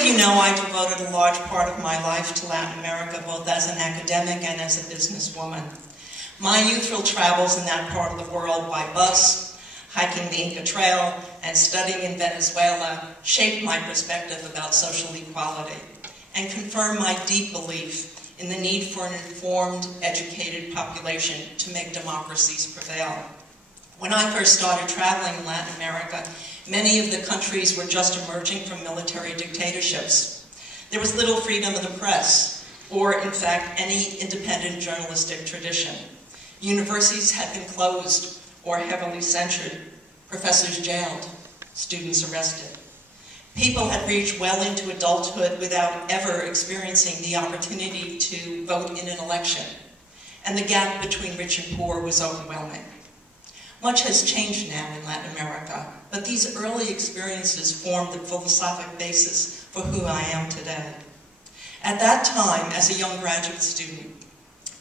of you know, I devoted a large part of my life to Latin America, both as an academic and as a businesswoman. My youthful travels in that part of the world by bus, hiking the Inca Trail, and studying in Venezuela shaped my perspective about social equality and confirmed my deep belief in the need for an informed, educated population to make democracies prevail. When I first started traveling in Latin America, many of the countries were just emerging from military dictatorships. There was little freedom of the press, or in fact, any independent journalistic tradition. Universities had been closed or heavily censored, professors jailed, students arrested. People had reached well into adulthood without ever experiencing the opportunity to vote in an election, and the gap between rich and poor was overwhelming. Much has changed now in Latin America, but these early experiences formed the philosophic basis for who I am today. At that time, as a young graduate student,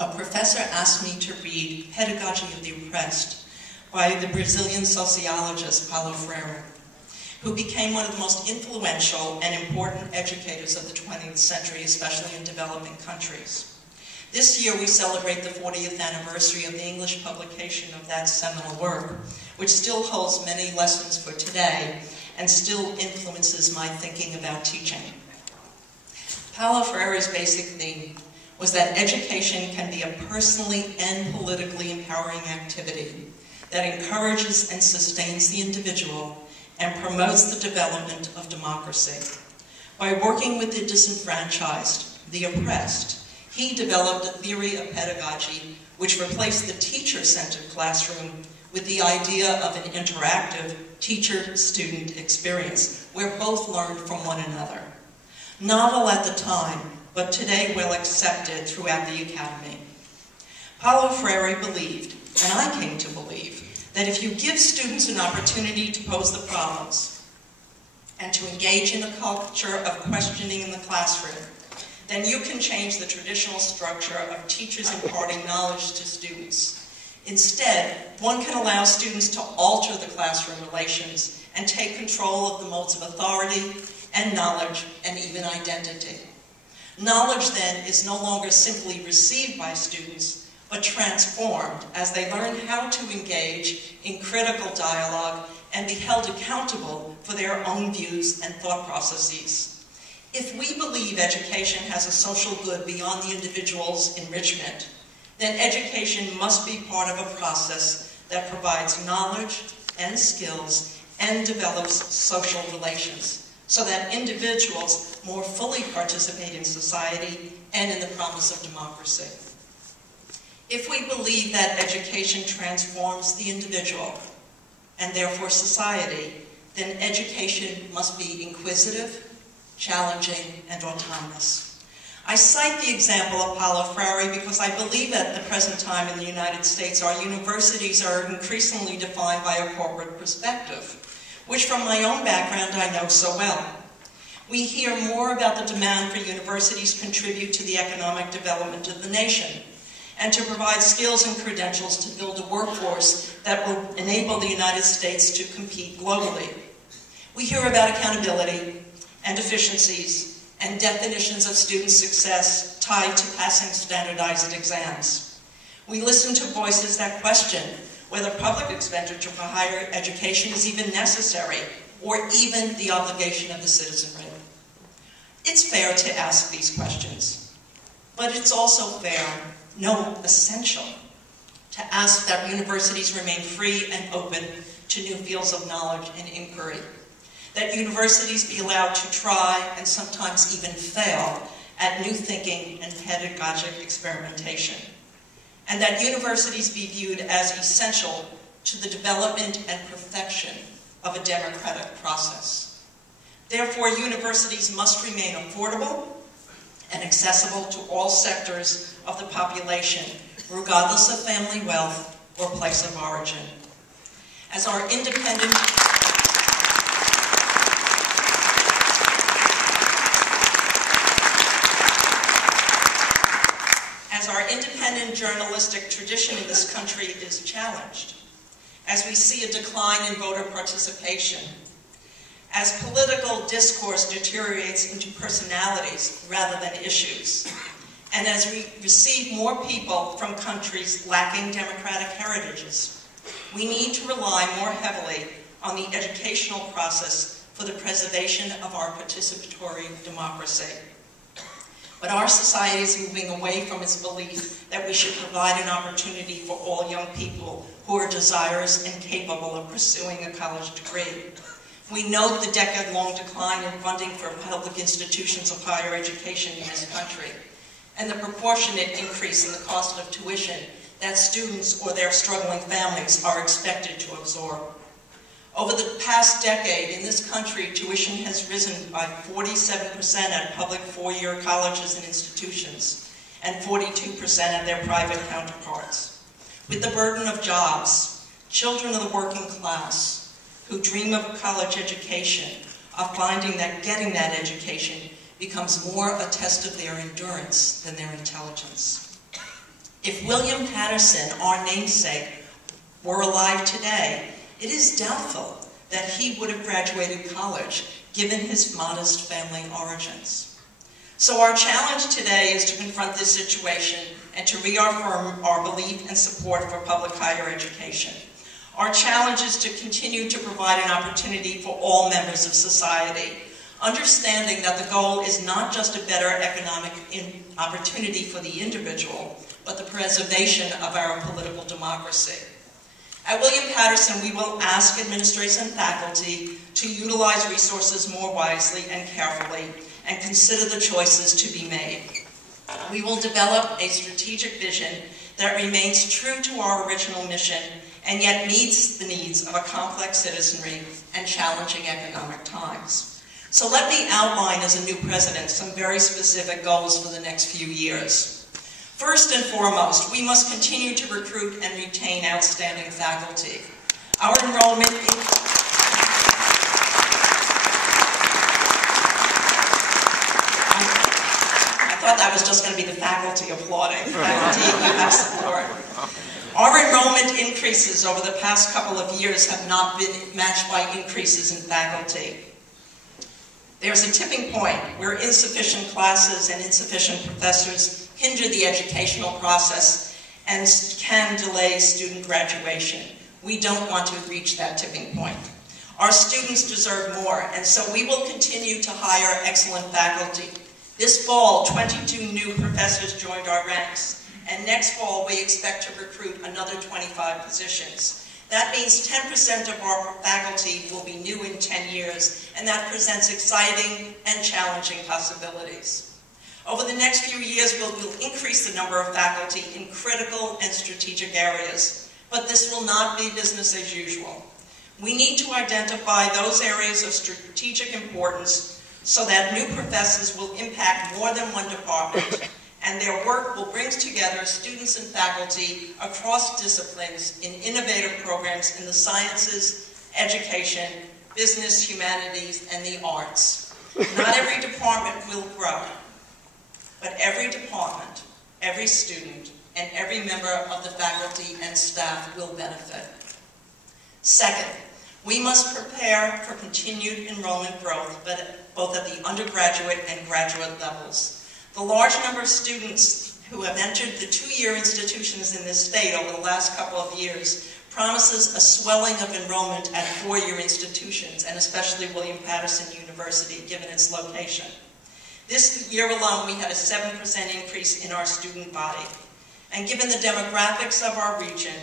a professor asked me to read Pedagogy of the Oppressed by the Brazilian sociologist Paulo Freire, who became one of the most influential and important educators of the 20th century, especially in developing countries. This year we celebrate the 40th anniversary of the English publication of that seminal work, which still holds many lessons for today and still influences my thinking about teaching. Paulo Freire's basic theme was that education can be a personally and politically empowering activity that encourages and sustains the individual and promotes the development of democracy. By working with the disenfranchised, the oppressed, he developed a theory of pedagogy which replaced the teacher-centered classroom with the idea of an interactive teacher-student experience where both learned from one another. Novel at the time, but today well accepted throughout the academy. Paulo Freire believed, and I came to believe, that if you give students an opportunity to pose the problems and to engage in the culture of questioning in the classroom, then you can change the traditional structure of teachers imparting knowledge to students. Instead, one can allow students to alter the classroom relations and take control of the modes of authority and knowledge and even identity. Knowledge then is no longer simply received by students, but transformed as they learn how to engage in critical dialogue and be held accountable for their own views and thought processes. If we believe education has a social good beyond the individual's enrichment, then education must be part of a process that provides knowledge and skills and develops social relations, so that individuals more fully participate in society and in the promise of democracy. If we believe that education transforms the individual, and therefore society, then education must be inquisitive, challenging, and autonomous. I cite the example of Paulo Freire because I believe at the present time in the United States our universities are increasingly defined by a corporate perspective, which from my own background I know so well. We hear more about the demand for universities to contribute to the economic development of the nation and to provide skills and credentials to build a workforce that will enable the United States to compete globally. We hear about accountability and efficiencies and definitions of student success tied to passing standardized exams. We listen to voices that question whether public expenditure for higher education is even necessary or even the obligation of the citizenry. It's fair to ask these questions, but it's also fair, no, essential, to ask that universities remain free and open to new fields of knowledge and inquiry, that universities be allowed to try and sometimes even fail at new thinking and pedagogic experimentation, and that universities be viewed as essential to the development and perfection of a democratic process. Therefore, universities must remain affordable and accessible to all sectors of the population, regardless of family wealth or place of origin. As our independent journalistic tradition in this country is challenged, as we see a decline in voter participation, as political discourse deteriorates into personalities rather than issues, and as we receive more people from countries lacking democratic heritages, we need to rely more heavily on the educational process for the preservation of our participatory democracy. But our society is moving away from its belief that we should provide an opportunity for all young people who are desirous and capable of pursuing a college degree. We note the decade-long decline in funding for public institutions of higher education in this country, and the proportionate increase in the cost of tuition that students or their struggling families are expected to absorb. Over the past decade, in this country, tuition has risen by 47% at public four-year colleges and institutions, and 42% at their private counterparts. With the burden of jobs, children of the working class who dream of a college education are finding that getting that education becomes more a test of their endurance than their intelligence. If William Paterson, our namesake, were alive today, it is doubtful that he would have graduated college given his modest family origins. So our challenge today is to confront this situation and to reaffirm our belief and support for public higher education. Our challenge is to continue to provide an opportunity for all members of society, understanding that the goal is not just a better economic opportunity for the individual, but the preservation of our political democracy. At William Paterson, we will ask administrators and faculty to utilize resources more wisely and carefully and consider the choices to be made. We will develop a strategic vision that remains true to our original mission and yet meets the needs of a complex citizenry and challenging economic times. So let me outline as a new president some very specific goals for the next few years. First and foremost, we must continue to recruit and retain outstanding faculty. Our enrollment I thought that was just going to be the faculty applauding. Faculty, you have support. Our enrollment increases over the past couple of years have not been matched by increases in faculty. There's a tipping point where insufficient classes and insufficient professors hinder the educational process and can delay student graduation. We don't want to reach that tipping point. Our students deserve more, and so we will continue to hire excellent faculty. This fall, 22 new professors joined our ranks, and next fall we expect to recruit another 25 positions. That means 10% of our faculty will be new in 10 years, and that presents exciting and challenging possibilities. Over the next few years, we'll increase the number of faculty in critical and strategic areas, but this will not be business as usual. We need to identify those areas of strategic importance so that new professors will impact more than one department, and their work will bring together students and faculty across disciplines in innovative programs in the sciences, education, business, humanities, and the arts. Not every department will grow, but every department, every student, and every member of the faculty and staff will benefit. Second, we must prepare for continued enrollment growth, both at the undergraduate and graduate levels. The large number of students who have entered the two-year institutions in this state over the last couple of years promises a swelling of enrollment at four-year institutions, and especially William Paterson University, given its location. This year alone, we had a 7% increase in our student body. And given the demographics of our region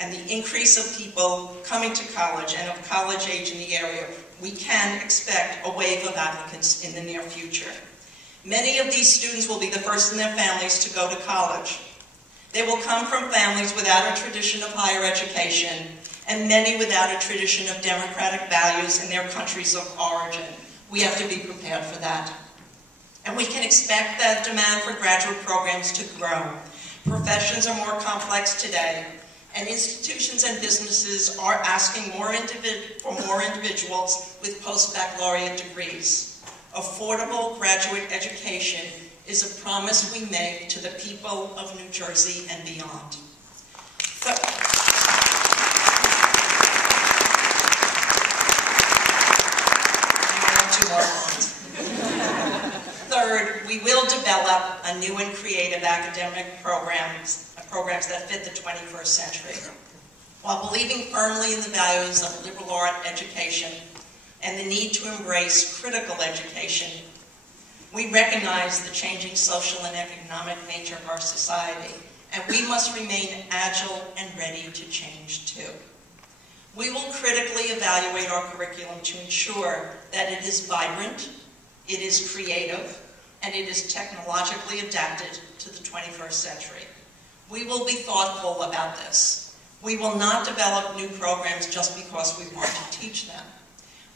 and the increase of people coming to college and of college age in the area, we can expect a wave of applicants in the near future. Many of these students will be the first in their families to go to college. They will come from families without a tradition of higher education, and many without a tradition of democratic values in their countries of origin. We have to be prepared for that. And we can expect that demand for graduate programs to grow. Professions are more complex today, and institutions and businesses are asking for more individuals with post-baccalaureate degrees. Affordable graduate education is a promise we make to the people of New Jersey and beyond. on new and creative academic programs that fit the 21st century. While believing firmly in the values of liberal art education and the need to embrace critical education, we recognize the changing social and economic nature of our society, and we must remain agile and ready to change too. We will critically evaluate our curriculum to ensure that it is vibrant, it is creative, and it is technologically adapted to the 21st century. We will be thoughtful about this. We will not develop new programs just because we want to teach them.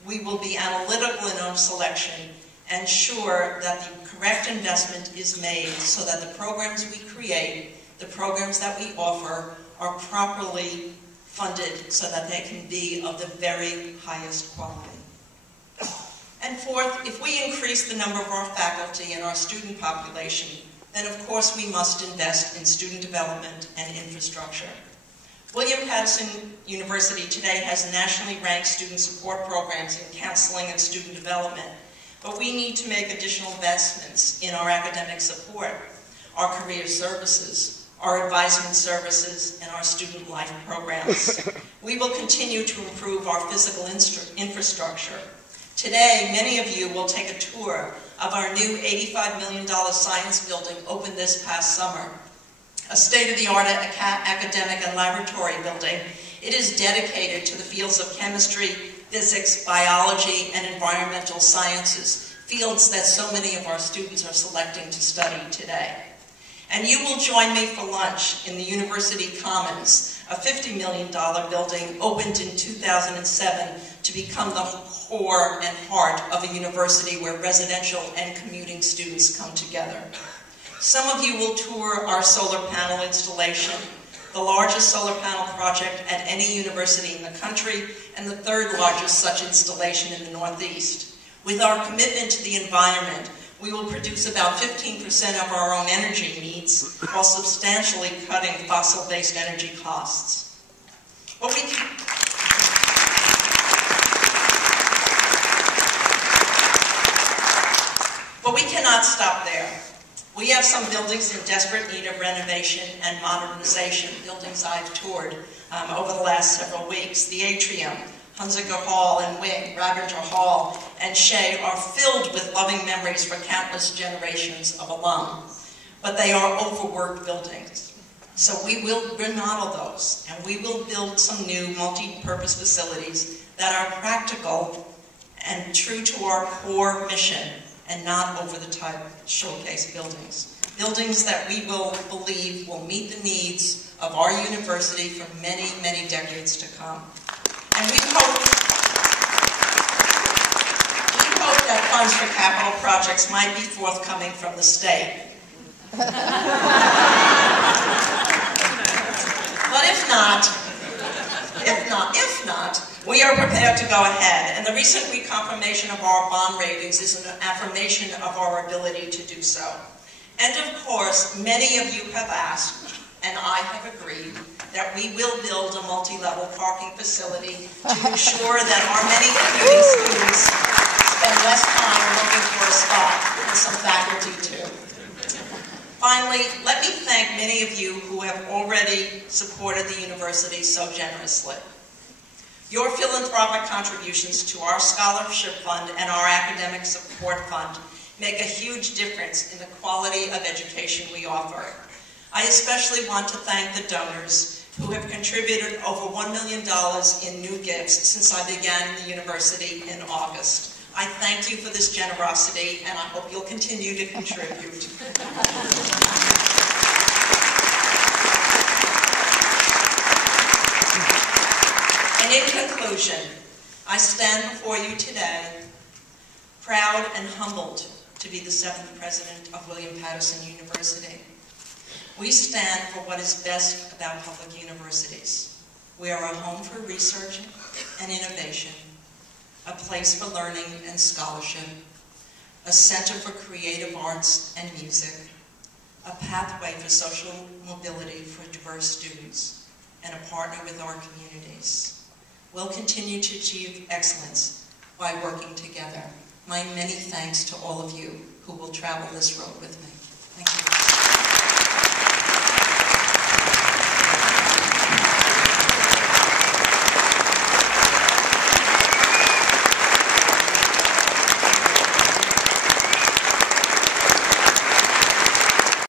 We will be analytical in our selection and ensure that the correct investment is made so that the programs we create, the programs that we offer, are properly funded so that they can be of the very highest quality. And fourth, if we increase the number of our faculty and our student population, then of course we must invest in student development and infrastructure. William Paterson University today has nationally ranked student support programs in counseling and student development, but we need to make additional investments in our academic support, our career services, our advisement services, and our student life programs. We will continue to improve our physical infrastructure. Today, many of you will take a tour of our new $85 million science building opened this past summer. A state-of-the-art academic and laboratory building. It is dedicated to the fields of chemistry, physics, biology, and environmental sciences, fields that so many of our students are selecting to study today. And you will join me for lunch in the University Commons, a $50 million building opened in 2007 to become the core and heart of a university where residential and commuting students come together. Some of you will tour our solar panel installation, the largest solar panel project at any university in the country, and the third largest such installation in the Northeast. With our commitment to the environment, we will produce about 15% of our own energy needs while substantially cutting fossil-based energy costs. But we cannot stop there. We have some buildings in desperate need of renovation and modernization, buildings I've toured over the last several weeks. The Atrium, Hunziker Hall and Wing, Ravager Hall, and Shea are filled with loving memories for countless generations of alum. But they are overworked buildings. So we will remodel those, and we will build some new multi-purpose facilities that are practical and true to our core mission, and not over-the-top showcase buildings. Buildings that we will believe will meet the needs of our university for many, many decades to come. And we hope that funds for capital projects might be forthcoming from the state. But if not, we are prepared to go ahead, and the recent reconfirmation of our bond ratings is an affirmation of our ability to do so. And of course, many of you have asked, and I have agreed, that we will build a multi-level parking facility to ensure that our many commuting students spend less time looking for a spot, and some faculty too. Finally, let me thank many of you who have already supported the university so generously. Your philanthropic contributions to our scholarship fund and our academic support fund make a huge difference in the quality of education we offer. I especially want to thank the donors who have contributed over $1 million in new gifts since I began in the university in August. I thank you for this generosity, and I hope you'll continue to contribute. And in conclusion, I stand before you today, proud and humbled to be the 7th president of William Paterson University. We stand for what is best about public universities. We are a home for research and innovation, a place for learning and scholarship, a center for creative arts and music, a pathway for social mobility for diverse students, and a partner with our communities. We'll continue to achieve excellence by working together. My many thanks to all of you who will travel this road with me. Thank you.